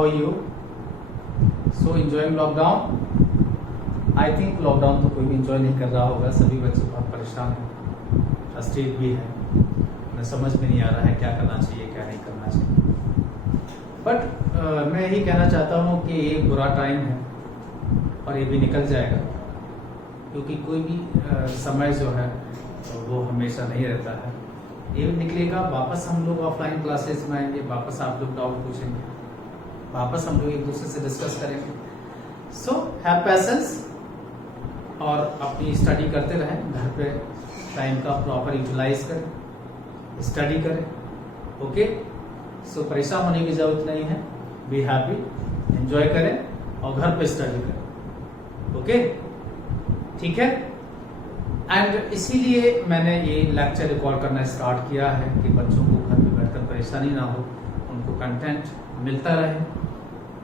how are you? So enjoying lockdown? I think lockdown तो कोई भी इंजॉय नहीं कर रहा होगा, सभी बच्चे बहुत परेशान हैं, फ्रस्ट्रेट भी है, उन्हें समझ में नहीं आ रहा है क्या करना चाहिए क्या नहीं करना चाहिए। बट मैं यही कहना चाहता हूँ कि ये बुरा टाइम है और ये भी निकल जाएगा, क्योंकि कोई भी समय जो है वो हमेशा नहीं रहता है। ये भी निकलेगा, वापस हम लोग ऑफलाइन क्लासेस में आएंगे, वापस आप लोग डाउट पूछेंगे, वापस हम लोग एक दूसरे से डिस्कस करेंगे। सो हैव पैशंस और अपनी स्टडी करते रहें, घर पे टाइम का प्रॉपर यूटिलाइज करें, स्टडी करें। ओके, सो परेशान होने की जरूरत नहीं है, बी हैप्पी, एंजॉय करें और घर पे स्टडी करें। ओके, ठीक है। एंड इसीलिए मैंने ये लेक्चर रिकॉर्ड करना स्टार्ट किया है कि बच्चों को घर पे बैठकर परेशानी ना हो, उनको कंटेंट मिलता रहे,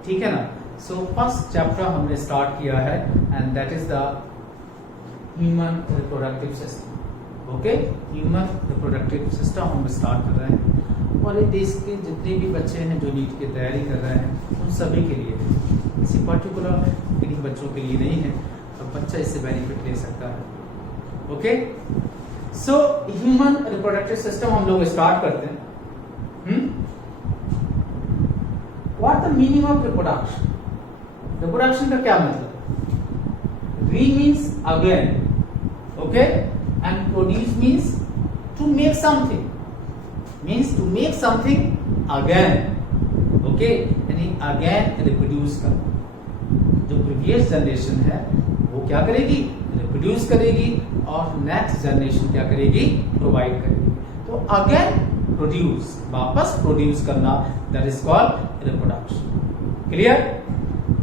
ठीक है ना। सो फर्स्ट चैप्टर हमने स्टार्ट किया है and that is the human reproductive system. Okay, human reproductive system हम स्टार्ट कर रहे हैं और ये देश के जितने भी बच्चे हैं जो नीट की तैयारी कर रहे हैं उन सभी के लिए, किसी पर्टिकुलर किन्हीं बच्चों के लिए नहीं है, तो बच्चा इससे बेनिफिट ले सकता है। Okay, so human reproductive system हम लोग स्टार्ट करते हैं। What the meaning of reproduction? Reproduction का क्या मतलब? Re means again, okay, and produce means to make something, means to make something again. Okay, यानी अगेन रिप्रोड्यूस करना। जो प्रीवियस जनरेशन है वो क्या करेगी? रिप्रोड्यूस करेगी और नेक्स्ट जनरेशन क्या करेगी? प्रोवाइड करेगी। तो अगेन प्रोड्यूस, वापस प्रोड्यूस करना, that is called reproduction. Clear?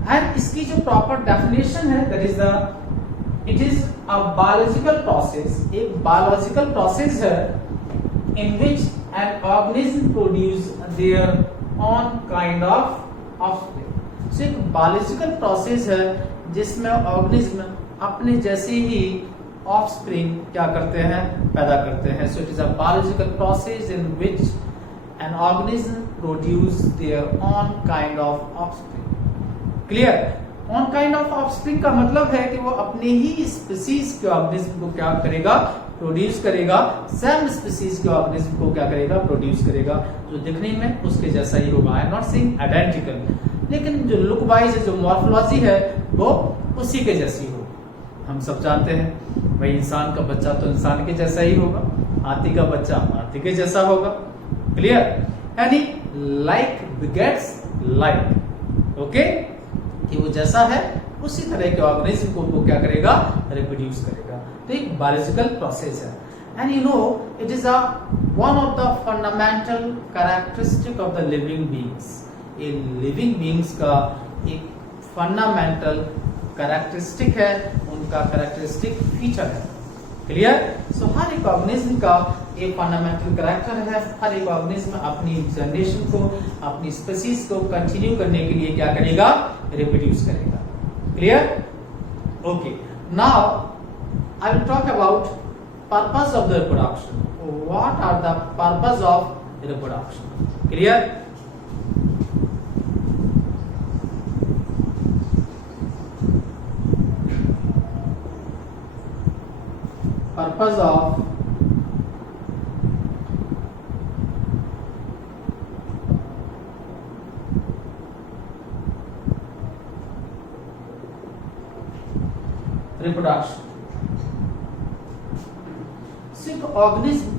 And इसकी जो प्रॉपर डेफिनेशन है that is the it is a biological process, एक बायोलॉजिकल प्रोसेस है in which an organism produce their own kind of offspring. So एक biological process है जिसमें organism अपने जैसे ही ऑफस्प्रिंग क्या करते हैं? पैदा करते हैं। So it is a biological process in which an organism produce their own kind of offspring. Clear? On kind of offspring का मतलब है कि वो अपने ही स्पीसीज के ऑर्गेनिज्म को क्या करेगा? प्रोड्यूस करेगा। सेम स्पीसीज के ऑर्गेनिज्म को क्या करेगा? प्रोड्यूस करेगा, जो दिखने में उसके जैसा ही होगा। I am not saying identical, लेकिन जो लुक वाइज जो मॉर्फोलॉजी है वो उसी के जैसी हो। हम सब जानते हैं भाई, इंसान का बच्चा तो इंसान के जैसा ही होगा, हाथी का बच्चा हाथी के जैसा होगा। क्लियर? यानी लाइक बिगेट्स लाइक। ओके, कि वो जैसा है उसी तरह के ऑर्गेनिज्म को वो क्या करेगा? रिप्रोड्यूस करेगा। तो एक बायोलॉजिकल प्रोसेस है and you know it is a one of the fundamental characteristic of the living beings. ये लिविंग बीइंग्स का एक फंडामेंटल कैरेक्टरिस्टिक है, उनका कैरेक्टरिस्टिक फीचर है। क्लियर? सो हर एक ऑर्गेनिज्म का एक फंडामेंटल कैरेक्टर है। हर एक ऑर्गेनिज्म अपनी जनरेशन को, अपनी स्पीसीज को कंटिन्यू करने के लिए क्या करेगा? रिप्रोड्यूस करेगा। Clear? Okay, now I will talk about purpose of the reproduction. What are the purpose of reproduction? Clear? Purpose of reproduction। सिर्फ ऑर्गेनिज्म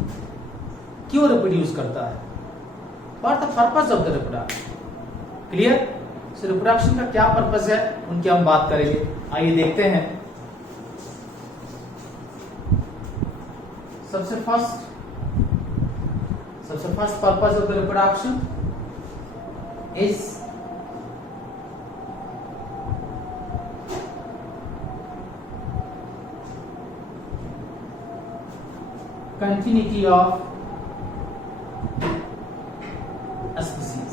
क्यों रिप्रोड्यूस करता है? What the purpose of the reproduction? Clear? So reproduction का क्या purpose है उनकी हम बात करेंगे। आइए देखते हैं। सबसे first purpose of the reproduction is continuity of species.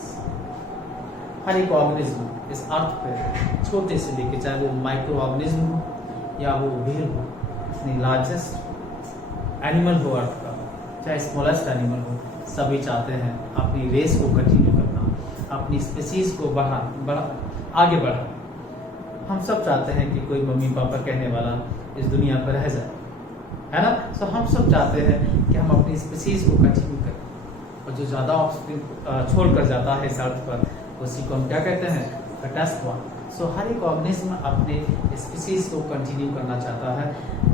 हर एक ऑर्गेनिज्म इस अर्थ पे छोटे से लेके, चाहे वो माइक्रो ऑर्गेनिज्म हो या वो व्हेल हो, लार्जेस्ट एनिमल हो अर्थ का, चाहे स्मॉलेस्ट एनिमल हो, सभी चाहते हैं अपनी रेस को कंटिन्यू करना, अपनी स्पीसीज को आगे बढ़ा। हम सब चाहते हैं कि कोई मम्मी पापा कहने वाला इस दुनिया पर रह जाए, है ना। सो हम सब चाहते हैं कि हम अपनी स्पीसीज को कंटिन्यू करें, और जो ज्यादा ऑफस्प्रिंग छोड़कर जाता है इस अर्थ पर, उसी को हम क्या कहते हैं, कटस्थ वन। सो हर एक ऑर्गेनिज्म अपने स्पीसीज को कंटिन्यू करना चाहता है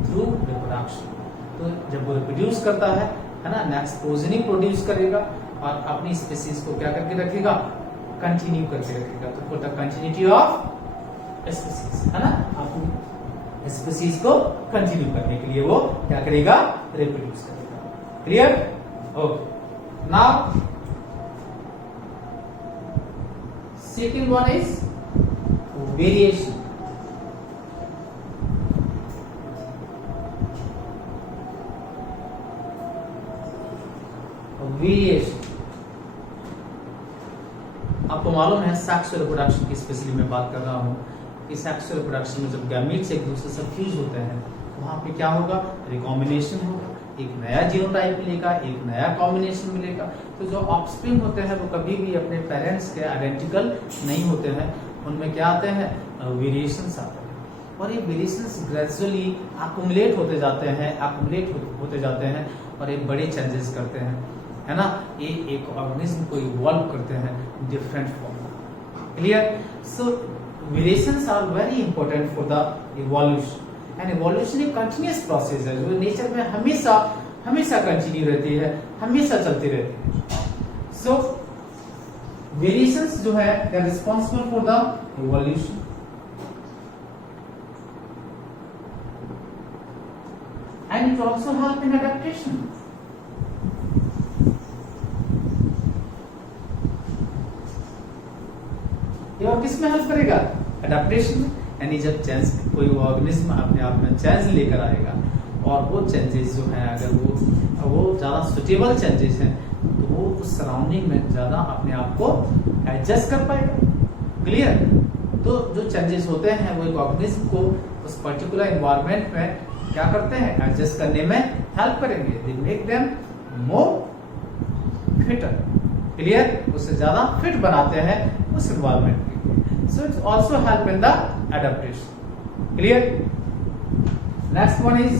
थ्रू रिप्रोडक्शन। तो जब वो रिप्रोड्यूस करता है ना, नेक्स्ट प्रोजेनी प्रोड्यूस करेगा और अपनी स्पीसीज को क्या करके रखेगा, कंटिन्यू करके रखेगा। तो for the continuity of species, है ना, अपनी स्पीसीज को कंटिन्यू करने के लिए वो क्या करेगा, रिप्रोड्यूस करेगा। Clear? Okay, now second one is variation. Variation आपको मालूम है सेक्सुअल रिप्रोडक्शन की स्पेशली मैं बात कर रहा हूं कि सेक्सुअल रिप्रोडक्शन में जब गैमीट्स एक दूसरे से फ्यूज होते हैं, वहां पे क्या होगा, रिकॉम्बिनेशन होगा, एक नया जीनोटाइप मिलेगा, एक नया कॉम्बिनेशन मिलेगा। तो जो ऑफस्प्रिंग होते हैं वो कभी भी अपने पेरेंट्स के आइडेंटिकल नहीं होते हैं, उनमें क्या आते हैं, वेरिएशंस आते हैं। और ये वेरिएशंस ग्रेजुअली अकुमुलेट होते जाते हैं और एक बड़े चेंजेस करते हैं, है ना। ये एक ऑर्गेनिज्म को इवॉल्व करते हैं different form. Clear? So variations are very important for the evolution, and evolution एक कंटिन्यूअस प्रोसेस है जो नेचर में हमेशा कंटिन्यू रहती है, हमेशा चलती रहती है। सो वेरिएशंस जो है they are responsible for the evolution, and it also help in adaptation. ये और किस में हेल्प करेगा, अडेप्टेशन में। यानी जब चेंज कोई ऑर्गेनिज्म अपने आप में चेंज लेकर आएगा और वो चेंजेस जो है अगर वो ज्यादा सुटेबल चेंजेस हैं तो वो उस सराउंडिंग में ज्यादा अपने आप को एडजस्ट कर पाएगा। क्लियर? तो जो चेंजेस होते हैं वो एक ऑर्गेनिज्म को उस पर्टिकुलर एनवायरनमेंट में क्या करते हैं, एडजस्ट करने में हेल्प करेंगे। They make them more fitter. Clear? उससे ज्यादा फिट बनाते हैं उस एनवायरनमेंट के। So it's also help in the adaptation. Clear? Next one is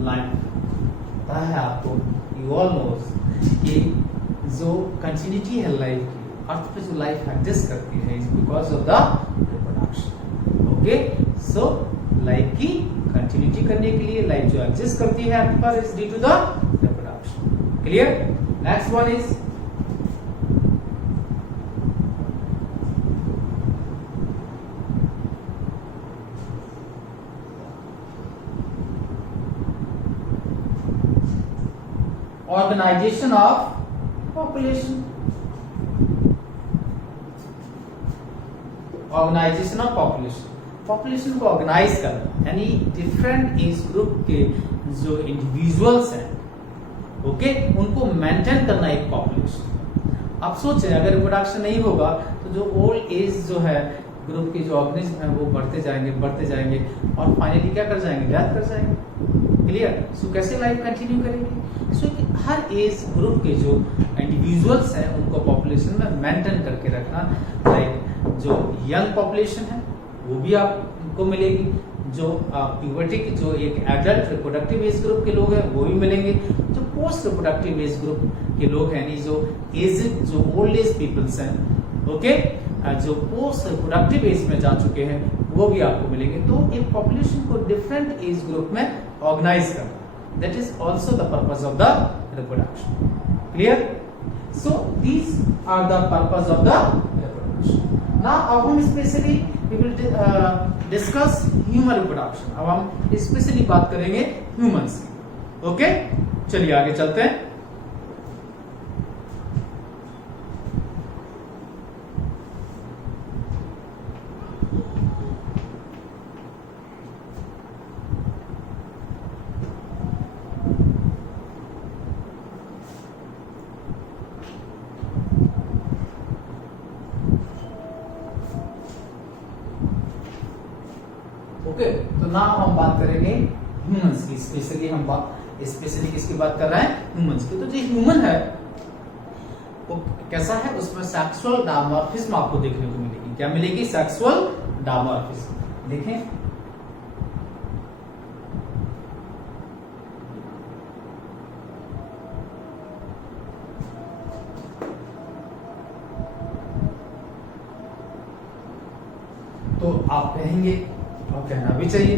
life. पता है आपको, यू ऑल नोज कि जो कंटिन्यूटी है लाइफ की, अर्थ पे जो लाइफ एग्जिस्ट करती है is because of the reproduction. Okay, so life की कंटिन्यूटी करने के लिए लाइफ जो एग्जिस्ट करती है अर्थ पर is due to the reproduction. Clear? Next one is organisation of population. Organisation of population को ऑर्गेनाइज करना, यानी डिफरेंट एज ग्रुप के जो इंडिविजुअल्स हैं, ओके, उनको मेंटेन करना एक पॉपुलेशन। आप सोचें अगर रिप्रोडक्शन नहीं होगा तो जो ओल्ड एज जो है ग्रुप के जो ऑर्गेनिज्म है वो बढ़ते जाएंगे और फाइनली क्या कर जाएंगे, डेथ कर जाएंगे। क्लियर? सो कैसे लाइफ कंटिन्यू करेगी? सो हर एज ग्रुप के जो इंडिविजुअल्स हैं उनको पॉपुलेशन में मेंटेन करके रखना। लाइक जो यंग पॉपुलेशन है वो भी आपको मिलेगी, जो प्यूबर्टी की जो एक एडल्ट रिप्रोडक्टिव एज ग्रुप के लोग हैं वो भी मिलेंगे, जो पोस्ट रिप्रोडक्टिव एज ग्रुप के लोग हैं, यानी जो ओल्ड एज पीपल्स हैं, ओके, जो पोस्ट रिप्रोडक्टिव एज में जा चुके हैं वो भी आपको मिलेंगे। तो एक पॉपुलेशन को डिफरेंट एज ग्रुप में ऑर्गेनाइज करना, that is also the purpose of the reproduction. Clear? So these are the purpose of the reproduction. Now अब हम specially we will discuss human reproduction. अब हम स्पेशली बात करेंगे ह्यूमंस की। ओके, चलिए आगे चलते हैं। ओके, तो नाउ हम बात करेंगे ह्यूमंस की। स्पेशली हम स्पेशली किसकी बात कर रहा है, ह्यूमंस की। तो जो ह्यूमन है वो कैसा है, उसमें सेक्सुअल डायमॉर्फिज्म आपको देखने को मिलेगी। क्या मिलेगी, सेक्सुअल डायमॉर्फिज्म। देखें तो आप कहेंगे और कहना भी चाहिए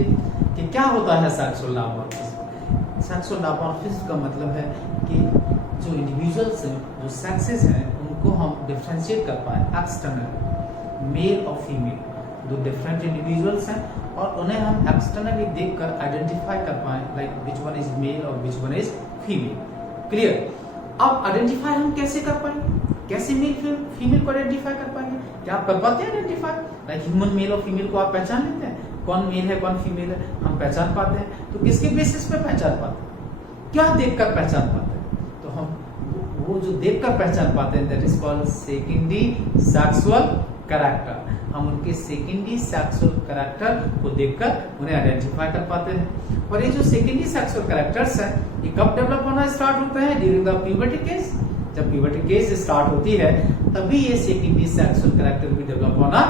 कि क्या होता है सेक्सुअल डायमॉर्फिज्म। सेक्सुअल डायमॉर्फिज्म का मतलब है कि जो इंडिविजुअल्स हैं, जो सेक्सेस हैं, उनको हम डिफरेंशिएट कर पाए एक्सटर्नल, मेल और फीमेल, दो डिफरेंट इंडिविजुअल्स हैं और उन्हें हम एक्सटर्नली देखकर आइडेंटिफाई कर पाए, like which one is male और which one is female. Clear. अब आइडेंटिफाई हम कैसे कर पाएंगे, कैसे मेल फीमेल को आइडेंटिफाई कर पाएंगे, क्या आप कर पाते हैं आइडेंटिफाई, लाइक ह्यूमन मेल और फीमेल को आप पहचान लेते हैं, कौन मेल है कौन फीमेल है, हम पहचान पाते हैं। तो किसके बेसिस पे पहचान पाते हैं, क्या देखकर पहचान पाते हैं, तो हम वो जो देखकर पहचान पाते हैं that is called secondary sexual character. हम उनके सेकेंडरी सेक्सुअल कैरेक्टर को देखकर उन्हें आइडेंटिफाई कर पाते हैं। और ये जो सेकेंडरी सेक्सुअल कैरेक्टर्स हैं, ये कब डेवलप होना स्टार्ट होते हैं, ड्यूरिंग द प्यूबर्टी केस। जब प्यूबर्टी केस स्टार्ट होती है तभी ये सेकेंडरी सेक्सुअल कैरेक्टर भी डेवलप होना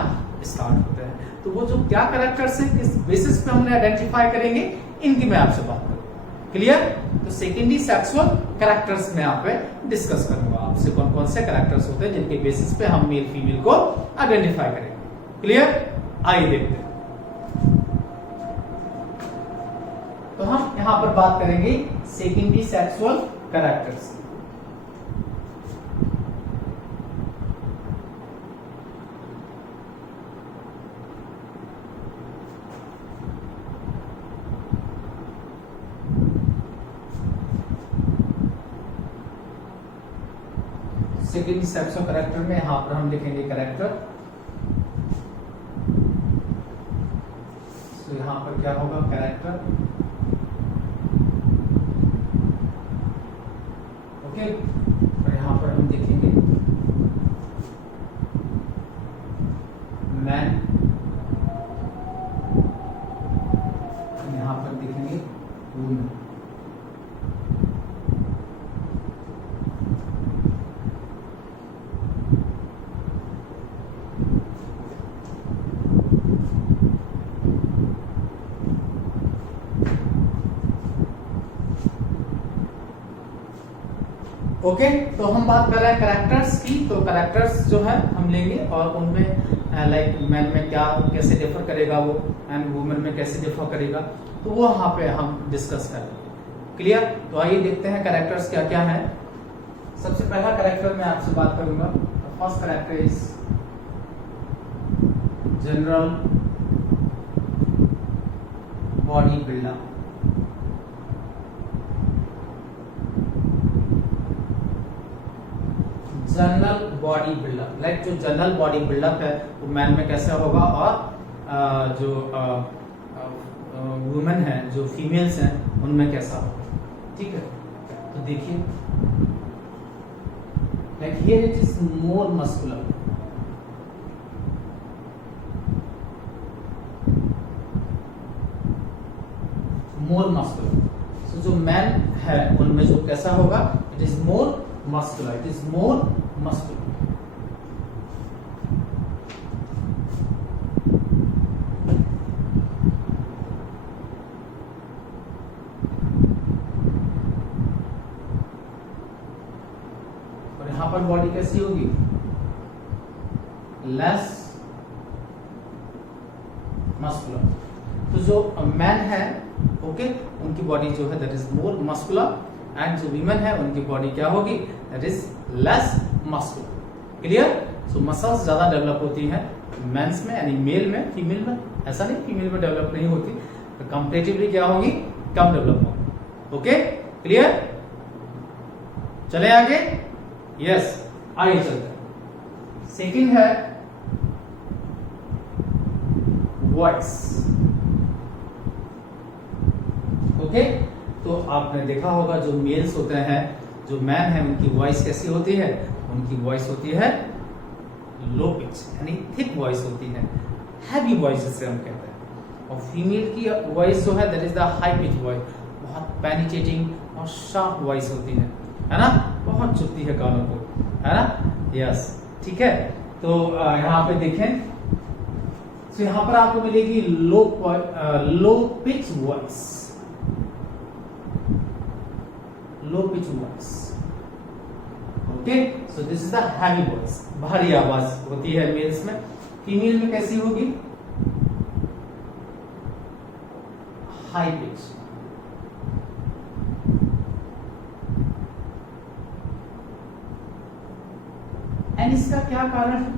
स्टार्ट होता है। तो वो जो क्या कैरेक्टर्स हैं, किस बेसिस पे हमने आइडेंटिफाई करेंगे, इनकी मैं आपसे बात करूंगा। क्लियर। तो सेकेंडरी सेक्सुअल कैरेक्टर्स में यहाँ पे डिस्कस करूंगा आपसे कौन कौन से कैरेक्टर्स होते हैं जिनके बेसिस पे हम मेल फीमेल को आइडेंटिफाई करेंगे। क्लियर। आइए देखते हैं। तो हम यहां पर बात करेंगे secondary sexual characters. Secondary sexual character में यहां पर हम लिखेंगे कैरेक्टर। तो यहां पर क्या होगा, कैरेक्टर। ओके। और यहां पर हम देखेंगे मैन, यहां पर देखेंगे वुमेन। ओके। तो हम बात कर रहे हैं कैरेक्टर्स की। तो कैरेक्टर्स जो है हम लेंगे और उनमें लाइक मैन में क्या कैसे डिफर करेगा वो, एंड वुमेन में कैसे डिफर करेगा, तो वो यहाँ पे हम डिस्कस करेंगे। क्लियर। तो आइए देखते हैं कैरेक्टर्स क्या क्या है। सबसे पहला कैरेक्टर मैं आपसे बात करूंगा। First character is general body buildup. General body buildup, like जो जनरल बॉडी बिल्डअप है वो मैन में कैसा होगा और जो वुमेन है, जो फीमेल्स हैं, उनमें कैसा होगा। ठीक है। तो देखिए like here it is more muscular, more muscular. So जो मैन है उनमें जो कैसा होगा, it is more muscular, it is more muscular। और यहां पर बॉडी कैसी होगी, लेस मस्कुलर। तो जो मैन है ओके, उनकी बॉडी जो है that is more muscular, and जो वीमेन है उनकी बॉडी क्या होगी, that is less muscular. Clear. So muscles ज्यादा डेवलप होती हैं मेंस में, यानी मेल में। फीमेल में ऐसा नहीं, फीमेल में डेवलप नहीं होती, तो कंपैरेटिवली क्या होगी, कम डेवलप होगी। ओके। क्लियर। चले आगे। यस। आगे चलते हैं। सेकंड है वॉइस। ओके। तो आपने देखा होगा जो मेल्स होते हैं, जो मैन है, उनकी वॉइस कैसी होती है, उनकी वॉइस होती है लो पिच, यानी थिक वॉइस होती है, हैवी वॉइस जिसे हम कहते हैं। और फीमेल की वॉइस जो है that is the high pitch voice, बहुत पेनिट्रेटिंग, और शार्प वॉइस होती है ना, बहुत चुभती है कानों को, है ना, यस, ठीक है। तो यहाँ पे देखें, तो यहाँ पर आपको मिलेगी low pitch voice, low pitch voice, okay. So this is the heavy voice, भारी आवाज होती है मेल्स में। फीमेल में कैसी होगी? High pitch. एंड इसका क्या कारण है?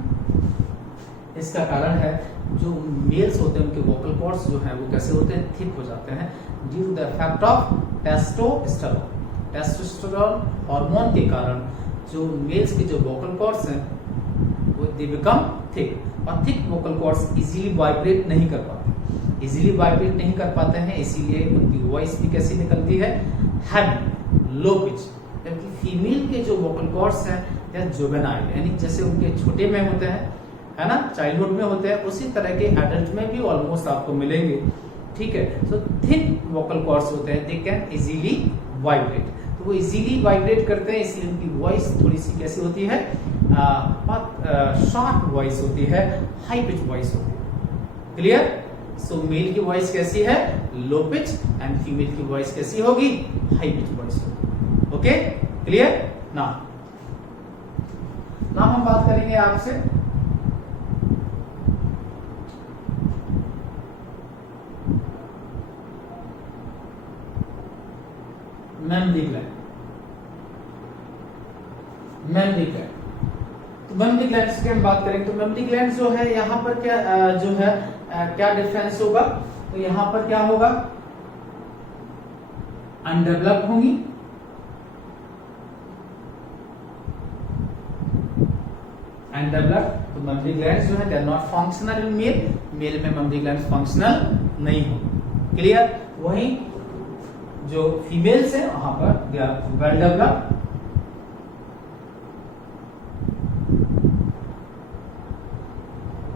इसका कारण है जो मेल्स होते हैं उनके वोकल कॉर्ड्स जो हैं वो कैसे होते हैं? थिक हो जाते हैं due to the effect of testosterone. Testosterone hormone के कारण जो मेल्स के जो वोकल कॉर्ड्स हैं वो दे बिकम थिक, और thick vocal cords easily vibrate नहीं कर पाते, इजीली वाइब्रेट नहीं कर पाते हैं, इसीलिए उनकी वॉइस भी कैसी निकलती है? Heavy, low pitch. जबकि फीमेल के जो वोकल कॉर्ड्स हैं या जुवेनाइल, यानी जैसे उनके छोटे में होते हैं, है ना, चाइल्डहुड में होते हैं, उसी तरह के एडल्ट में भी ऑलमोस्ट आपको मिलेंगे, ठीक है। सो थिन वोकल कॉर्ड्स होते हैं, दे कैन इजीली वाइब्रेट, तो वो इजीली वाइब्रेट करते हैं, इसलिए उनकी वॉइस थोड़ी सी कैसी होती है? बहुत शार्प वॉइस होती है, हाई पिच वॉइस होती है। क्लियर? सो मेल की वॉइस कैसी है? लो पिच, एंड फीमेल की वॉइस कैसी होगी? हाई पिच वॉइस होगी। Okay, clear? ना हम बात करेंगे आपसे मेमरी ग्लैंड। मेमरी ग्लैंड, तो मेमरी ग्लैंड की हम बात करेंगे तो मेमरी ग्लैंड जो है यहाँ पर क्या जो है क्या डिफरेंस होगा? तो यहाँ पर क्या होगा? अनडेवलप्ड होंगी, अनडेवलप्ड। तो मेमरी ग्लैंड जो है they are not functional in male, male में मेमरी ग्लैंड फंक्शनल नहीं हो। क्लियर? वहीं जो फीमेल्स है वहां पर they are well developed,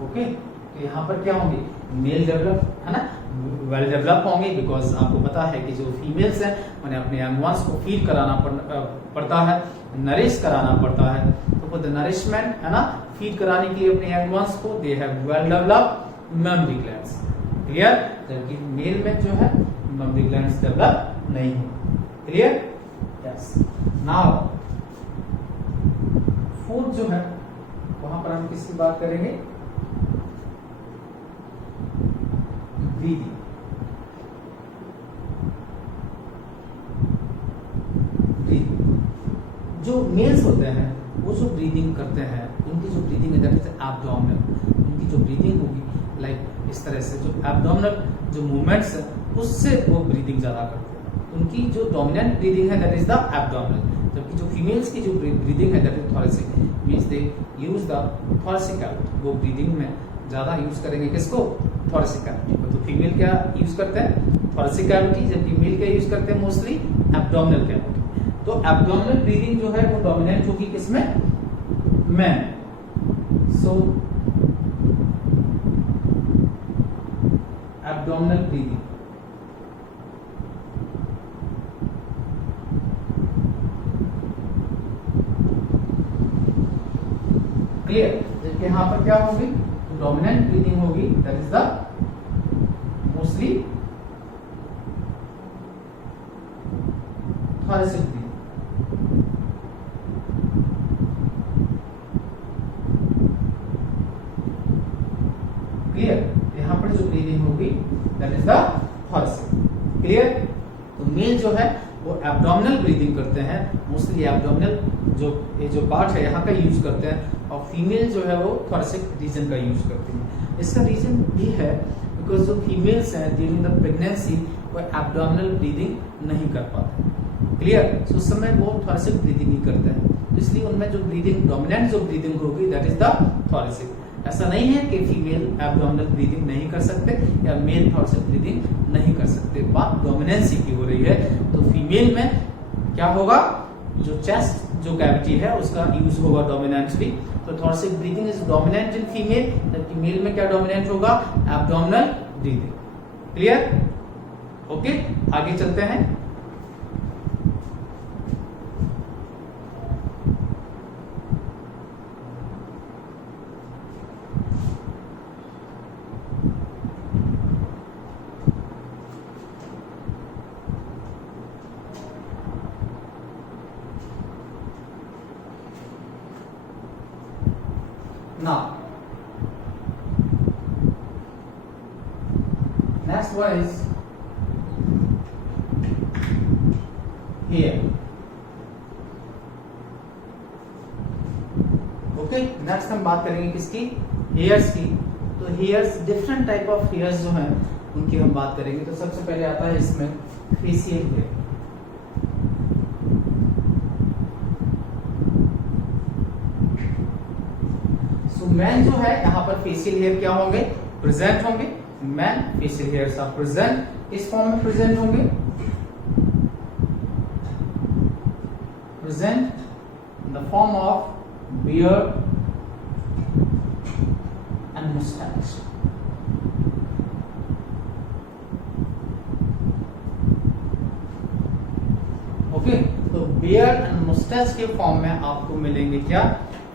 okay. तो यहाँ पर क्या होंगे? मेल डेवलप, है ना, वेल डेवलप होंगे, बिकॉज आपको पता है कि जो फीमेल्स हैं उन्हें अपने यंग वंस को फीड कराना पड़ता है, नरिश कराना पड़ता है, तो फॉर द नरिशमेंट, है ना, फीड कराने के लिए अपने यंग वंस को they have well developed mammary glands. Clear? जबकि मेल में जो है मेमरी ग्लैंड्स डेवलप नहीं हो। क्लियर? यस। नाउ फोर्थ जो है वहां पर हम किसकी बात करेंगे? ब्रीदिंग। जो मेल्स होते हैं वो जो ब्रीदिंग करते हैं, उनकी जो ब्रीदिंग है दैट इज एब्डोमिनल। उनकी जो ब्रीदिंग होगी लाइक इस तरह से, जो एब्डोमिनल जो मूवमेंट्स है उससे वो ब्रीदिंग ज्यादा करते हैं। उनकी जो डोमिनेंट ब्रीदिंग है दैट इज द एब्डोमिनल, जबकि जो फीमेल्स की जो ब्रीदिंग है that is thoracic, means they use the thoracic cavity. वो ब्रीदिंग में ज्यादा यूज करेंगे किसको? थोरेसिक कैविटी को। तो फीमेल क्या यूज करते हैं? थोरेसिक कैविटी, जबकि मेल क्या यूज करते हैं? Mostly abdominal cavity. तो एब्डोमिनल ब्रीदिंग जो है वो डोमिनेंट होगी किसमें? मैन। सो एब्डोमिनल ब्रीदिंग, क्लियर? जबकि यहां पर क्या होगी? डोमिनेंट ब्रीदिंग होगी that is the mostly thoracic breathing. Clear? यहां पर जो ब्रीदिंग होगी that is the thoracic. Clear? तो मेल जो है वो एब्डोमिनल ब्रीदिंग करते हैं, मोस्टली एब्डोमिनल जो ये जो पार्ट है यहाँ का यूज करते हैं, और फीमेल जो है वो थोरेसिक रीजन का यूज करती है। इसका रीजन ये है बिकॉज जो फीमेल्स हैं ड्यूरिंग द प्रेगनेंसी वो एब्डोमिनल ब्रीदिंग नहीं कर पाते। क्लियर? तो उस समय वो थोरेसिक ब्रीदिंग ही करते हैं, तो इसलिए उनमें जो ब्रीदिंग डोमिनेंट जो ब्रीदिंग होगी दैट इज द थोरेसिक। ऐसा नहीं है कि फीमेल एब्डोमिनल ब्रीदिंग नहीं कर सकते या मेल थोरेसिक ब्रीदिंग नहीं कर सकते, बात डोमिनेंसी की हो रही है। तो फीमेल में क्या होगा? जो चेस्ट जो कैविटी है उसका यूज होगा डोमिनेंटली, तो thoracic breathing is dominant in female, जबकि मेल में क्या डोमिनेंट होगा? Abdominal breathing. क्लियर? ओके, आगे चलते हैं। next one is hair. Okay, next हम बात करेंगे किसकी? हेयर्स की। तो hairs, different type of hairs जो हैं उनकी हम बात करेंगे। तो सबसे पहले आता है इसमें फेशियल हेयर। सो मैन जो है यहाँ पर फेशियल हेयर क्या होंगे? प्रेजेंट होंगे। Man facial hairs are present, इस फॉर्म में प्रेजेंट होंगे, present in the form of beard and mustache. Okay, तो beard and mustache के फॉर्म में आपको मिलेंगे क्या?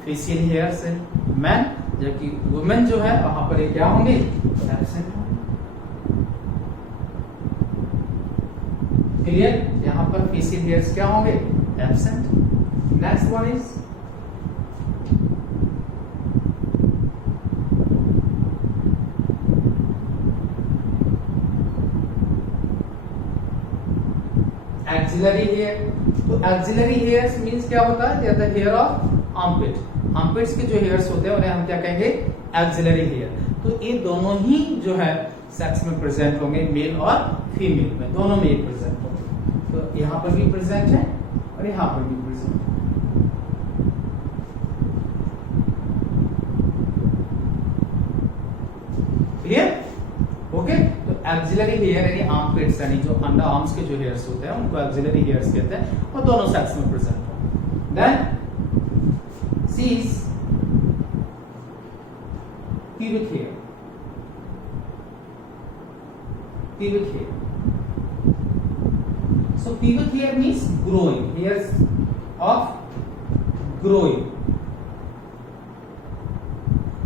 फेशियल हेयर से मैन, जबकि वुमेन जो है वहां पर ये क्या होंगे? एब्सेंट होंगे। क्लियर? यहां पर फेशियल हेयर्स क्या होंगे? Absent. Next one is axillary hair. तो एक्सिलरी हेयर्स मींस क्या होता है? The hair of armpit. Armpits के जो हेयर्स होते हैं उन्हें हम क्या कहेंगे? Axillary hair. तो ये दोनों ही जो है सेक्स में प्रेजेंट होंगे, मेल और फीमेल में, दोनों में ये प्रेजेंट होंगे। तो यहाँ पर भी प्रेजेंट है और यहाँ पर भी प्रेजेंट है। क्लियर? ओके, तो एक्सिलरी हेयर यानी आर्मपिट्स यानी जो अंडर आर्म्स के जो हेयर्स होते हैं उनको एक्सिलरी हेयर्स कहते हैं और दोनों सेक्स में प्रेजेंट होंगे। Then C is pubic hair. Pubic hair. So pubic hair means growing, hairs of growing.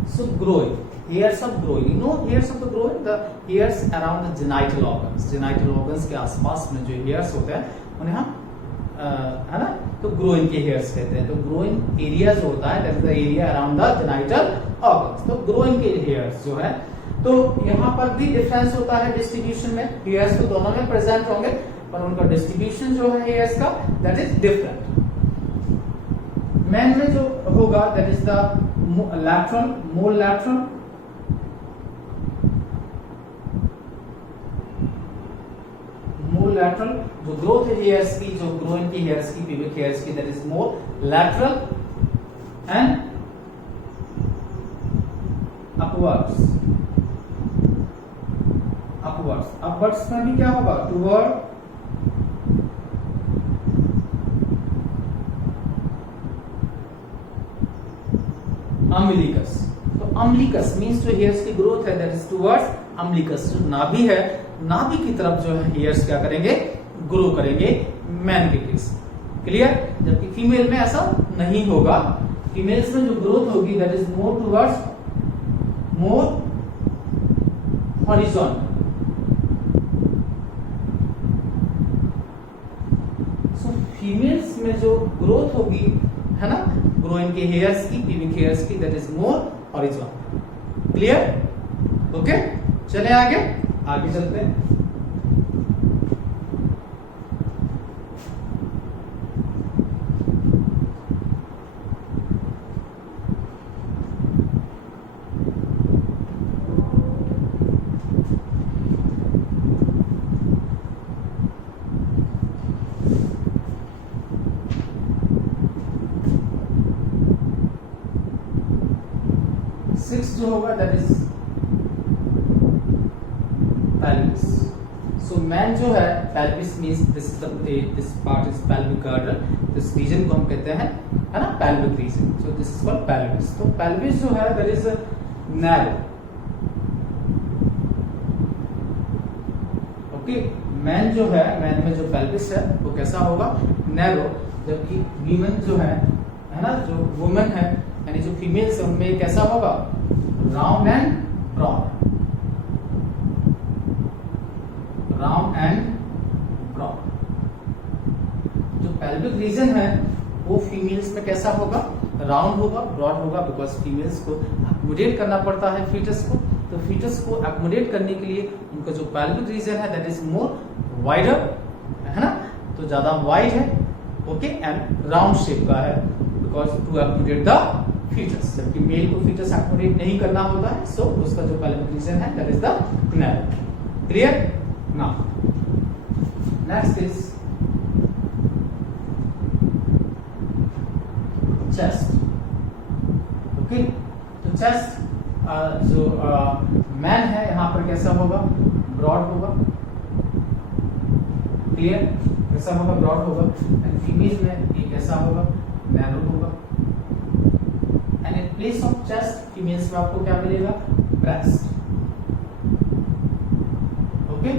So growing, hairs of growing. You know hairs of the growing, the hairs around the genital organs. Genital organs के आसपास में जो hairs होते हैं उन्हें हम है ना, तो ग्रोइंग के हेयर्स कहते हैं। तो ग्रोइंग एरिया जो होता है that is the area around the genital organs. तो ग्रोइंग के हेयर्स जो है, तो यहाँ पर भी डिफरेंस होता है डिस्ट्रीब्यूशन में। हेयर्स तो दोनों में प्रेजेंट होंगे पर उनका डिस्ट्रीब्यूशन जो है हेयर्स का दैट इज डिफरेंट। मैन में जो होगा that is the lateral, more lateral, lateral, जो ग्रोथ हेयर्स की, जो ग्रोइंग की हेयर्स की, प्यूबिक हेयर्स की, that is more lateral and upwards. Upwards, upwards में भी क्या होगा? Toward, umbilicus. तो अम्बिलिकस मींस जो हेयर्स की ग्रोथ है दैट इज टुवर्ड्स अम्बिलिकस। जो नाभि है, नाभि की तरफ जो है हेयर्स क्या करेंगे? ग्रो करेंगे मैन के केस। क्लियर? जबकि फीमेल में ऐसा नहीं होगा। फीमेल्स में जो ग्रोथ होगी that is more towards, more horizontal. So females में जो ग्रोथ होगी है ना, ग्रोइंग के हेयर्स की, प्यूबिक हेयर्स की, that is more horizontal. Clear? Okay, चले आगे चलते हैं। सिक्स जो होगा that is pelvis. So man जो है, pelvis means this part is pelvic girdle. This region को हम कहते हैं है ना pelvic region. So this is called pelvis. तो pelvis जो है that is narrow. Okay, man जो है, man में जो pelvis है वो कैसा होगा? narrow. जबकि women जो है ना, जो woman है यानी जो females है उनमें कैसा होगा? round and broad. Round and broad. जो पेल्विक रीजन है वो फीमेल्स में कैसा होगा? राउंड होगा, ब्रॉड होगा, बिकॉज फीमेल्स को अकोमोडेट करना पड़ता है फीटस को। तो तो फीटस को एकोमोडेट करने के लिए उनका जो पैल्विक रीजन है दैट इज मोर वाइडर, है ना, तो ज्यादा वाइड है, ओके, एंड राउंड शेप का है because to accommodate the foetus. जबकि मेल को फीटस एकोमोडेट नहीं करना होता है, सो उसका जो पैल्विक रीजन है that is the narrow. Clear? Now next is chest. Okay, तो चेस्ट जो मैन है यहाँ पर कैसा होगा? ब्रॉड होगा। क्लियर? कैसा होगा? ब्रॉड होगा। एंड फीमेल में ये कैसा होगा? नैरो होगा। And in place of chest females में आपको क्या मिलेगा? ब्रेस्ट। ओके,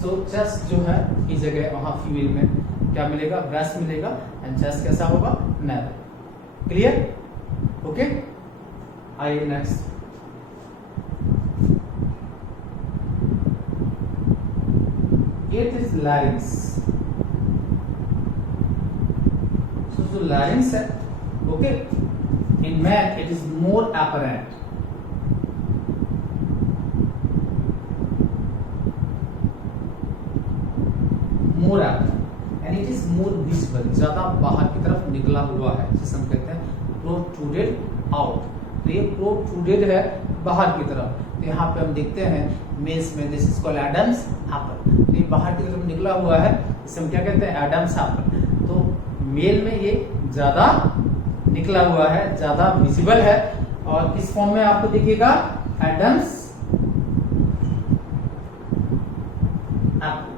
सो चेस्ट जो है इस जगह वहां फीमेल में क्या मिलेगा? ब्रेस्ट मिलेगा। एंड चेस्ट कैसा होगा? नैरो। क्लियर? ओके, आइए next. Eighth is larynx. So जो larynx है, okay, in man it is more apparent. More apparent, and it is more visible. ज्यादा बाहर की तरफ निकला हुआ है, जिसे हम कहते हैं protruded out. तो ये प्रोट्रूडेड है बाहर की तरफ। तो यहाँ पे हम देखते हैं मेल्स में this is called Adam's apple. तो ये बाहर की तरफ निकला हुआ है, इसे हम क्या कहते हैं? Adam's apple. तो मेल में ये ज्यादा निकला हुआ है, ज्यादा विजिबल है। और किस फॉर्म में आपको दिखेगा? Adam's apple.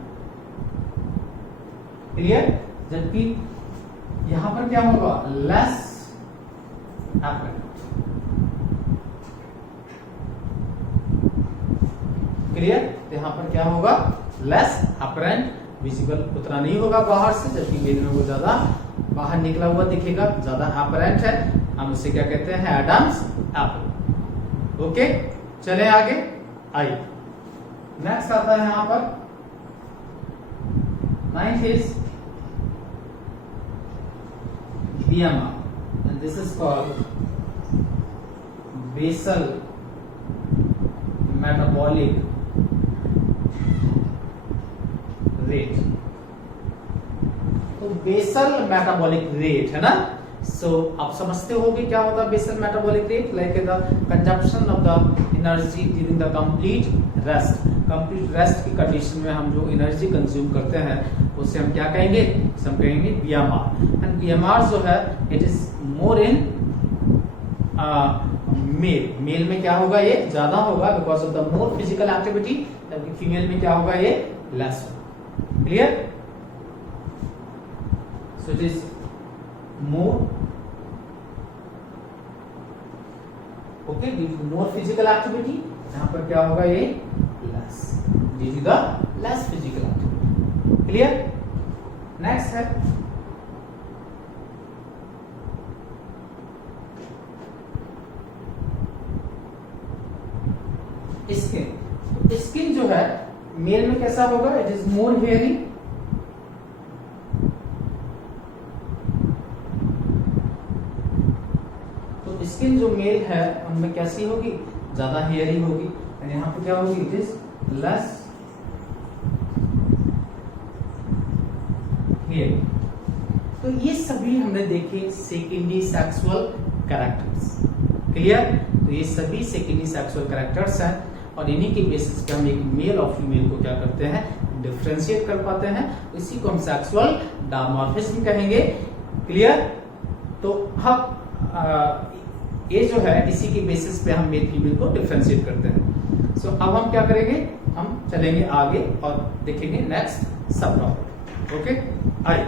क्लियर? जबकि यहां पर क्या होगा? Less Apple. क्लियर? तो यहां पर क्या होगा? लेस अपरेंट, विजिबल उतना नहीं होगा बाहर से, जबकि मेल में वो ज्यादा बाहर निकला हुआ दिखेगा, ज्यादा अपरेंट है। हम उसे क्या कहते हैं? Adam's apple. ओके, चले आगे। आइए नेक्स्ट आता है यहां पर 9th is BMR, and this is called basal metabolic rate. तो बेसल मेटाबॉलिक रेट है ना। सो आप समझते होंगे क्या होता है basal metabolic rate? Like the consumption of the energy during the complete rest. Complete rest की कंडीशन में हम जो एनर्जी कंज्यूम करते हैं उसे हम क्या कहेंगे? हम कहेंगे बीएमआर। एंड बीएमआर जो है it is more in male. Male में क्या होगा? ये ज्यादा होगा because of the more physical activity, जबकि फीमेल में क्या होगा? ये लेस होगा। Clear? So it is more, okay, due to more physical activity. यहाँ पर क्या होगा? ये less, due to the less physical activity. Clear? Next है स्किन। स्किन जो है मेल में कैसा होगा? It is more hairy. तो स्किन जो मेल है उनमें कैसी होगी? ज्यादा हेयरी होगी। यहाँ पे क्या होगी? It is less hairy. तो ये सभी हमने देखे सेकेंडरी सेक्सुअल कैरेक्टर्स। क्लियर? तो ये सभी सेकेंडरी सेक्सुअल कैरेक्टर्स हैं और इन्हीं के बेसिस पे हम एक मेल और फीमेल को क्या करते हैं? डिफरेंशिएट कर पाते हैं। इसी को हम सेक्सुअल डायमॉर्फिज्म कहेंगे। क्लियर? तो हम ये जो है इसी के बेसिस पे हम मेल फीमेल को डिफरेंशिएट करते हैं। सो अब हम क्या करेंगे? हम चलेंगे आगे और देखेंगे नेक्स्ट सब टॉपिक। ओके, आइए।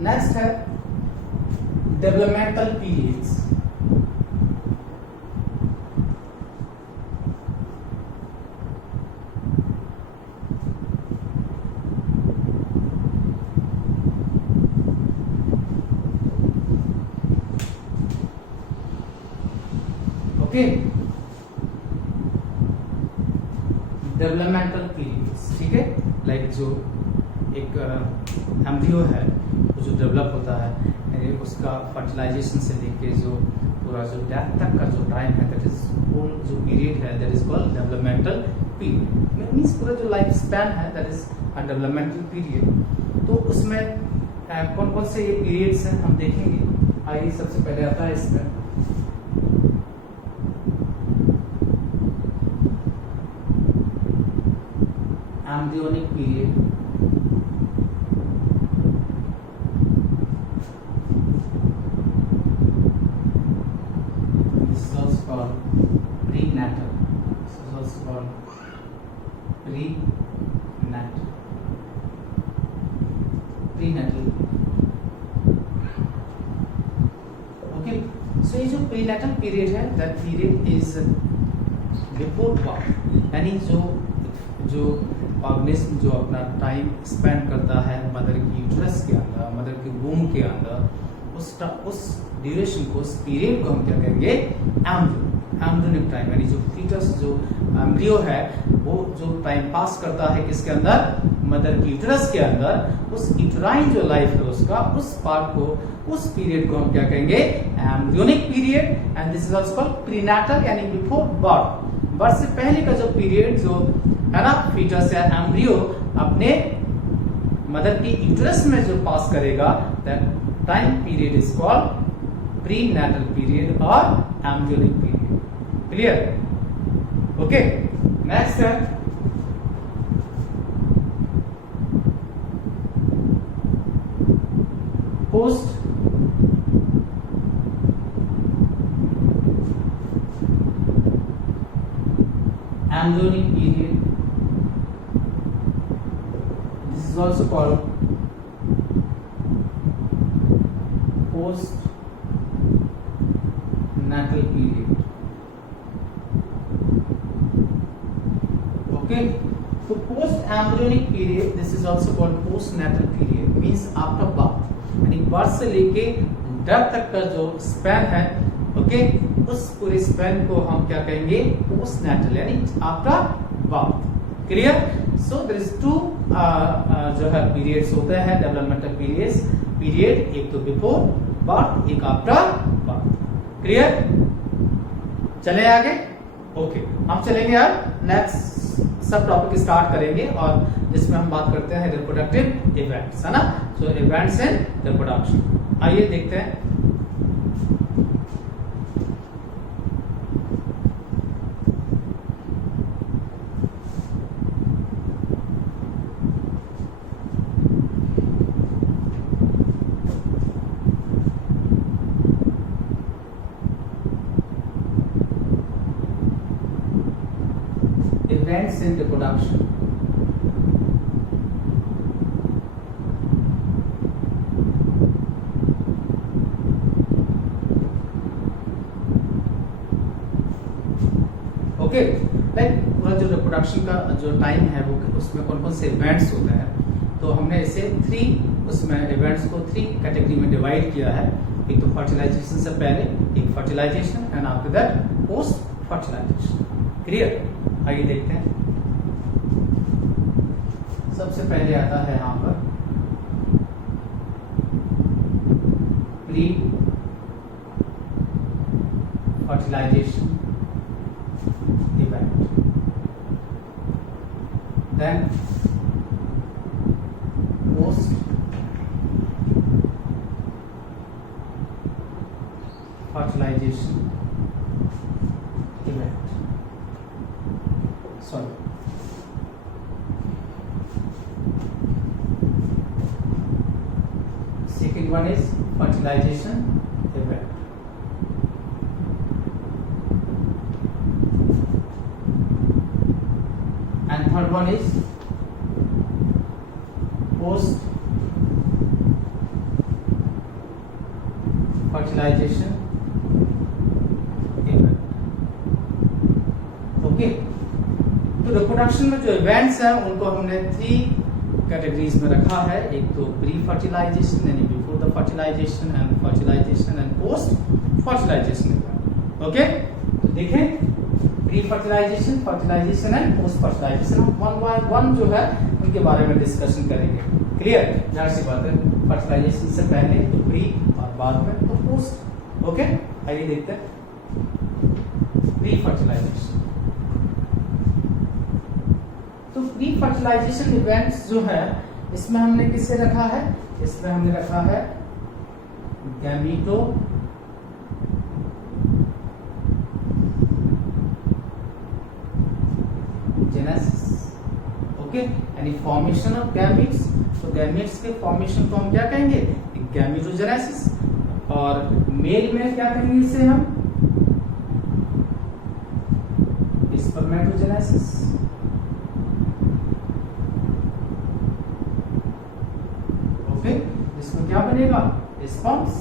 नेक्स्ट है developmental periods. Okay, developmental periods, ठीक है, लाइक जो एक एम्ब्रियो है वो जो डेवलप होता है उसका फर्टिलाइजेशन से लेके जो पूरा जो डेथ तक का जो टाइम है, दैट इज होल जो पीरियड है that is called developmental period. Means पूरा जो लाइफ स्पैन है that is a developmental period. तो उसमें कौन कौन से ये पीरियड्स हैं हम देखेंगे। आइए, सबसे पहले आता है इसमें embryonic period, this is also called prenatal, this is also called prenatal, okay। so ये जो prenatal period है, that period is before birth, यानी जो ऑर्गेनिज्म जो अपना टाइम स्पेंड करता है मदर की यूट्रस के अंदर, मदर के वूम के अंदर, उस ड्यूरेशन को, उस पीरियड को हम क्या कहेंगे, एम्ब्रियोनिक टाइम, यानी जो फीटस जो एम्ब्रियो है वो जो टाइम पास करता है किसके अंदर, मदर की यूट्रस के अंदर, उस यूट्राइन जो लाइफ है उसका, उस पार्ट को, उस पीरियड को हम क्या कहेंगे, embryonic period. And this is also called prenatal, यानी बिफोर बर्थ, बर्थ से पहले का जो पीरियड जो है ना, फीटस या एम्ब्रियो अपने मदर की यूट्रस में जो पास करेगा, that time period is called prenatal period और embryonic period. Clear? Okay, next है post embryonic period. This is also called post natal period. Okay, so post embryonic period, this is also called post natal period, means after birth, यानी birth से लेके death तक का जो span है, okay, उस पूरे स्पैन को हम क्या कहेंगे, पोस्ट नेटल, यानी after birth. Clear? So there is two जो है पीरियड्स होते हैं, डेवलपमेंटल पीरियड, एक तो बिफोर बर्थ, एक आफ्टर बर्थ। क्लियर? चले आगे। ओके, हम चलेंगे अब नेक्स्ट सब टॉपिक स्टार्ट करेंगे, और जिसमें हम बात करते हैं रिप्रोडक्टिव इवेंट्स, है ना, सो इवेंट्स इन रिप्रोडक्शन। आइए देखते हैं। Events in reproduction. Okay, like पूरा जो रिप्रोडक्शन का जो टाइम है वो उसमें कौन कौन से इवेंट्स होते हैं, तो हमने इसे उसमें इवेंट्स को 3 कैटेगरी में डिवाइड किया है। एक तो फर्टिलाइजेशन से पहले, एक fertilisation, and after that post fertilisation. Clear? आइए देखते हैं। सबसे पहले आता है यहां पर pre fertilisation event, then post fertilisation event, sorry, second one is fertilization event, and third one is post fertilization event। Okay, तो रिप्रोडक्शन में जो इवेंट्स हैं उनको हमने 3 कैटेगरीज में रखा है। एक तो प्री फर्टिलाइजेशन, यानी before the fertilisation, and fertilisation and post fertilisation event. Okay, तो देखें pre fertilisation, fertilisation and post fertilisation, हम वन बाय वन जो है उनके बारे में डिस्कशन करेंगे। क्लियर, जाहिर सी बात है फर्टिलाइजेशन से पहले तो प्री और बाद में तो पोस्ट। ओके, आइए देखते हैं प्री फर्टिलाइजेशन। तो प्री फर्टिलाइजेशन इवेंट्स जो है इसमें हमने किसे रखा है, इसमें हमने रखा है गैमीटो जेनेसिस। ओके, यानी फॉर्मेशन ऑफ गैमीट्स। तो गैमीट्स के फॉर्मेशन को हम क्या कहेंगे, गैमीटोजेनेसिस। और मेल में क्या कहेंगे इसे हम, स्पर्मेटोजेनेसिस। ओके, इसमें क्या बनेगा, स्पर्म्स।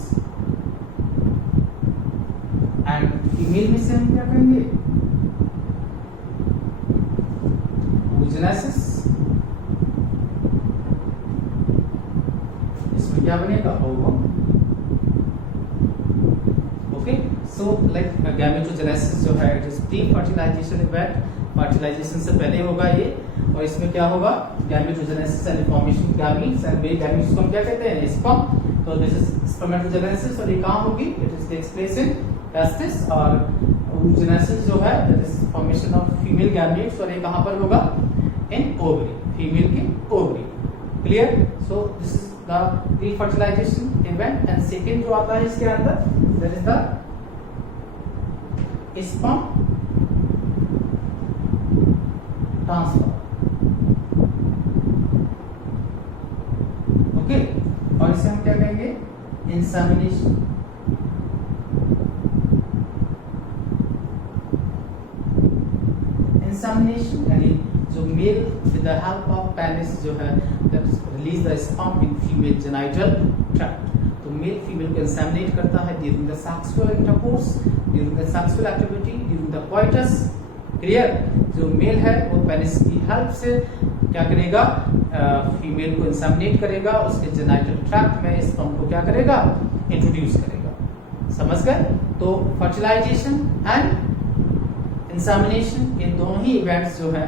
एंड फीमेल में से हम क्या कहेंगे, oogenesis। इसमें क्या बनेगा, ovum. Okay, so like gametogenesis जो है it is pre fertilisation event, fertilisation से पहले होगा ये। और इसमें क्या होगा, gametogenesis and formation gametes, and gametes को हम क्या कहते हैं, स्पर्म। तो दिस इज स्पर्मेटोजेनेसिस, और ये कहां होगी, it is takes place in testis. और oogenesis जो है that is formation of female gametes, और ये कहां पर होगा, इन ओवरी, फीमेल की ovary. Clear, so this is the pre fertilisation event. And second जो आता है इसके अंदर that is the sperm transfer. Okay, और इसे हम क्या कहेंगे, इंसेमिनेशन। इंसेमिनेशन यानी जो male with the help of penis जो है that release the sperm in female genital tract. तो मेल फीमेल को इंसेमिनेट करता है during the sexual intercourse, during the sexual activity, during the coitus. Clear, जो mail है वो पेनिस की हेल्प से क्या करेगा, फीमेल को इंसेमिनेट करेगा, उसके जेनिटल ट्रैक्ट में स्पर्म को क्या करेगा, इंट्रोड्यूस करेगा। समझ गए? तो फर्टिलाइजेशन एंड इंसेमिनेशन ये दोनों ही इवेंट्स जो है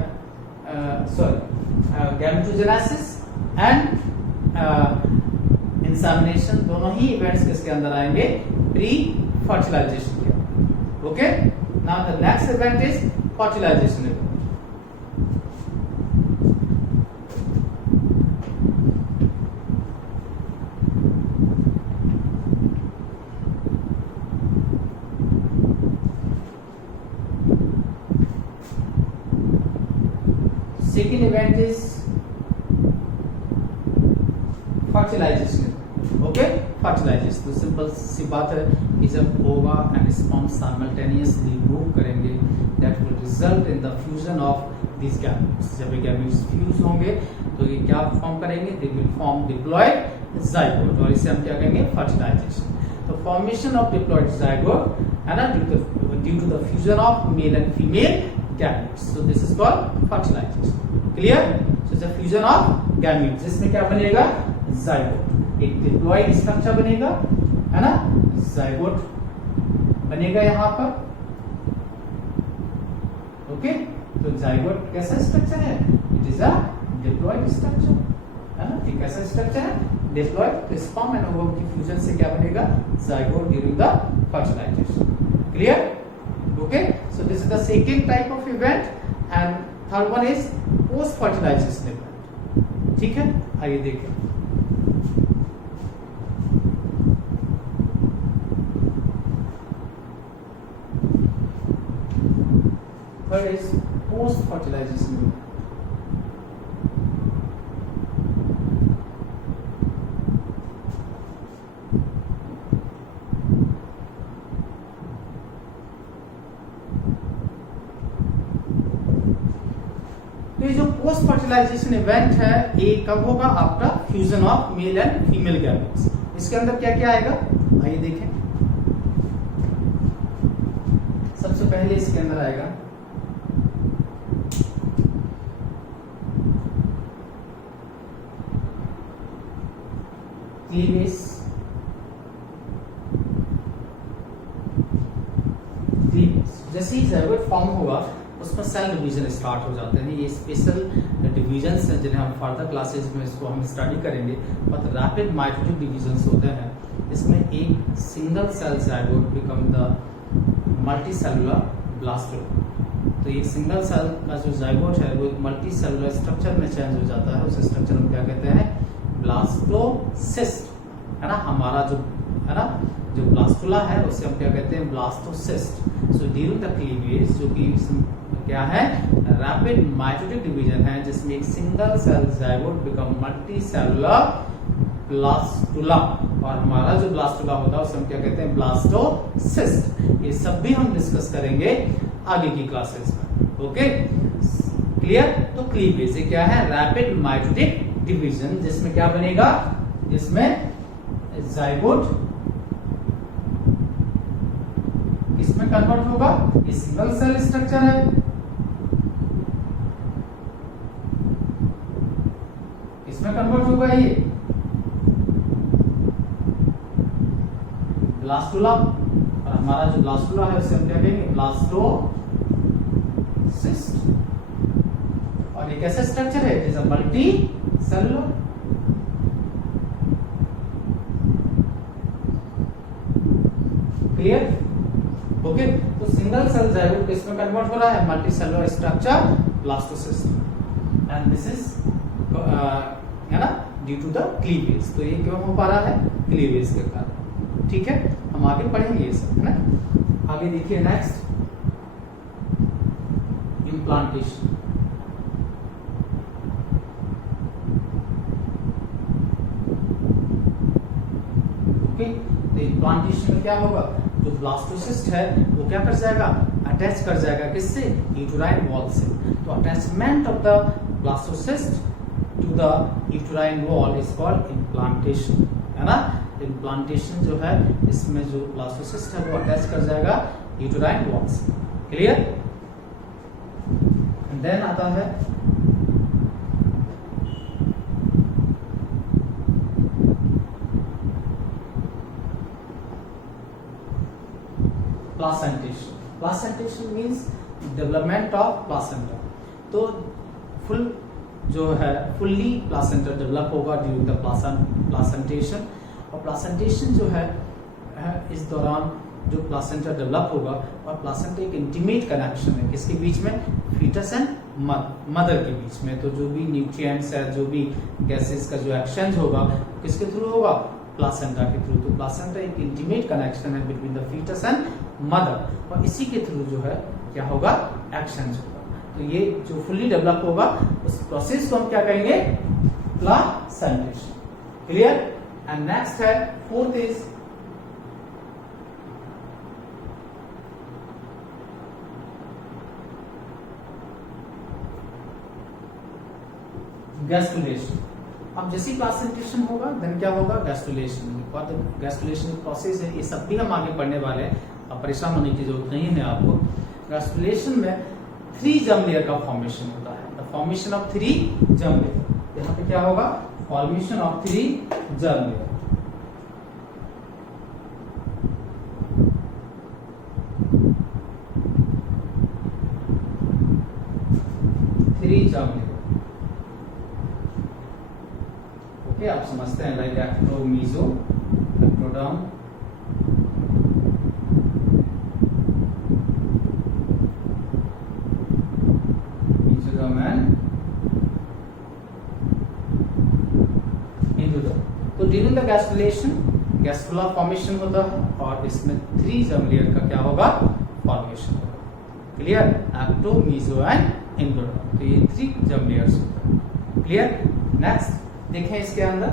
गैमेटोजेनेसिस एंड इंसेमिनेशन दोनों ही इवेंट्स किसके अंदर आएंगे, प्री फर्टिलाइजेशन के। Okay, now the next event is fertilisation event. Second event is fertilization. Okay, fertilization तो सिंपल सी बात है कि जब ova and sperm simultaneously move करेंगे that will result in the fusion of these gametes. जब ये gametes फ्यूज होंगे तो ये क्या फॉर्म करेंगे, they will form diploid zygote, और इसे हम क्या कहेंगे, fertilization. तो formation of diploid zygote है ना, due to the fusion of male and female gametes. So this is called fertilization. Clear? So it's a fusion of gametes. जिसमें क्या बनेगा, zygote, एक diploid स्ट्रक्चर बनेगा, है ना, zygote बनेगा यहाँ पर। ओके, तो zygote कैसा स्ट्रक्चर है, it is a diploid structure, है ना, एक ऐसा स्ट्रक्चर है diploid। तो स्पर्म एंड ओवम की फ्यूजन से क्या बनेगा, zygote during the fertilisation. Clear? Okay, so this is the second type of event, and third one is post fertilization event. ठीक है, आइए देखें। Third is post fertilization event. तो ये जो पोस्ट फर्टिलाइजेशन इवेंट है ये कब होगा, after fusion of male and female gametes. इसके अंदर क्या क्या आएगा, आइए देखें। सबसे पहले इसके अंदर आएगा क्लीवेज, क्लीवेज जैसे ही जाइगोट फॉर्म होगा उसमें सेल डिवीजन स्टार्ट हो जाते हैं। ये स्पेशल डिवीजन्स हैं जिन्हें हम फर्दर क्लासेस में इसको हम स्टडी करेंगे। बहुत रैपिड माइटोटिक डिवीजन्स होते हैं। इसमें एक single cell zygote become the multi cellular blastula. तो ये सिंगल सेल का जो जाइगोट है वो एक मल्टी सेलुलर स्ट्रक्चर में चेंज हो जाता है। उस स्ट्रक्चर में क्या कहते हैं? ब्लास्टोसिस्ट, है ना। हमारा जो है ना जो ब्लास्टुला है उसे हम क्या कहते हैं? Blastocyst. So during the cleavage, जो कि क्या है? रैपिड माइटोटिक डिवीजन है जिसमें एक single cell zygote become multi cellular blastula, और हमारा जो ब्लास्टुला होता है उसे हम क्या कहते हैं? ब्लास्टोसिस्ट। ये सब भी हम डिस्कस करेंगे आगे की क्लासेस में। Okay, clear? तो क्लीवेज ये क्या है? रैपिड माइटोटिक डिवीजन, जिसमें क्या बनेगा? जिसमें जाइगोट इसमें कन्वर्ट होगा। ये सिंगल सेल स्ट्रक्चर है, इसमें कन्वर्ट होगा ये ब्लास्टुला, और हमारा जो ब्लास्टुला है उसे हम क्या कहेंगे? ब्लास्टोसिस्ट। और ये कैसा स्ट्रक्चर है? It is a multi cellular. Clear? Okay, तो सिंगल सेल जाइगोट किसमें कन्वर्ट हो रहा है? Multi cellular structure blastocyst, and this is है ना ड्यू टू द क्लीवेज। तो ये क्यों हो पा रहा है? क्लीवेज के कारण। ठीक है, हम आगे पढ़ेंगे ये सब, है ना। आगे देखिए नेक्स्ट, इम्प्लांटेशन। ओके, तो इम्प्लांटेशन में क्या होगा? जो ब्लास्टोसिस्ट है वो क्या कर जाएगा? अटैच कर जाएगा किससे? यूटेराइन वॉल से। तो attachment of the blastocyst to the uterine wall is called implantation, है ना। इम्प्लांटेशन जो है इसमें जो ब्लास्टोसिस्ट है वो अटैच कर जाएगा यूटेराइन वॉल से। क्लियर? देन आता है placentation. Placentation means development of placenta. तो फुल जो है फुल्ली प्लासेंटा डेवलप होगा ड्यूरिंग द प्लासेंटेशन। और प्लासेंटेशन जो है इस दौरान जो प्लासेंटा डेवलप होगा, और प्लासेंटा एक इंटीमेट कनेक्शन है किसके बीच में? फीटस एंड मदर के बीच में। तो जो भी न्यूट्रिएंट्स है, जो भी गैसेस का जो एक्सचेंज होगा किसके थ्रू होगा? प्लासेंटा के थ्रू। तो प्लासेंटा एक इंटीमेट कनेक्शन है between the foetus and mother, और इसी के थ्रू जो है क्या होगा? एक्सचेंज होगा। तो ये जो फुल्ली डेवलप होगा उस प्रोसेस को हम क्या कहेंगे? प्लासेंटेशन। क्लियर? एंड नेक्स्ट है फोर्थ इज गैस्ट्रुलेशन। अब जैसे प्लासेंटेशन होगा देन क्या होगा? गैस्ट्रुलेशन। और गैस्ट्रुलेशन प्रोसेस है, ये सब भी हम आगे पढ़ने वाले हैं, अब परेशान होने की जरूरत नहीं है आपको। गैस्ट्रुलेशन में 3 जर्म लेयर का फॉर्मेशन होता है। The formation of 3 germ layer. यहाँ पे क्या होगा? Formation of 3 germ layer. Okay, आप समझते हैं like ecto meso, ectoderm, mesoderm and endoderm. तो during the gastrulation gastrula formation होता है, और इसमें 3 जर्म लेयर का क्या होगा? फॉर्मेशन होगा। Clear? Ecto, meso and endoderm. तो ये 3 जर्म लेयर्स होता है। क्लियर? नेक्स्ट देखें इसके अंदर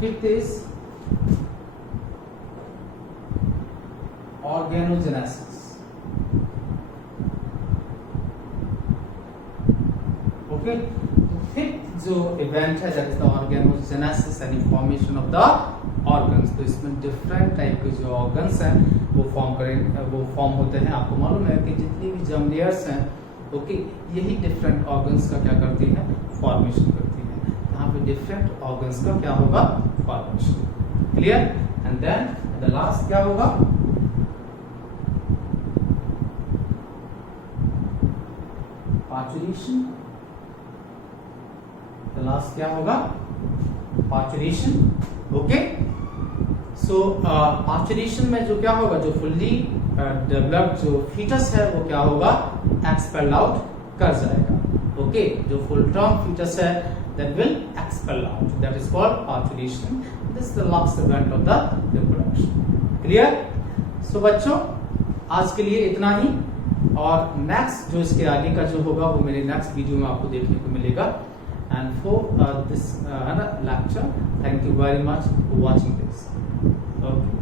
fifth is organogenesis. Okay, fifth जो इवेंट है that is the organogenesis and formation of the organs. तो इसमें डिफरेंट टाइप के जो ऑर्गन्स हैं वो फॉर्म होते हैं। आपको मालूम है कि जितनी भी जर्म लेयर्स हैं, ओके, यही डिफरेंट ऑर्गन्स का क्या करती है? फॉर्मेशन करती है। टू डिफरेंट ऑर्गन्स का क्या होगा, formation. Clear? And then the last क्या होगा, पार्चुरेशन। द लास्ट क्या होगा, पार्चुरेशन। ओके, सो पार्चुरेशन में जो क्या होगा, जो फुल्ली डेवलप्ड जो फीटस है वो क्या होगा, एक्सपेल आउट कर जाएगा। ओके, जो फुल टर्म फीटस है that will expel out, that is called parturition. This is the last event of the reproduction. Clear? So बच्चों, आज के लिए इतना ही, और नेक्स्ट जो इसके आगे का जो होगा वो मेरे नेक्स्ट वीडियो में आपको देखने को मिलेगा। And for this lecture, thank you very much for watching this. Okay.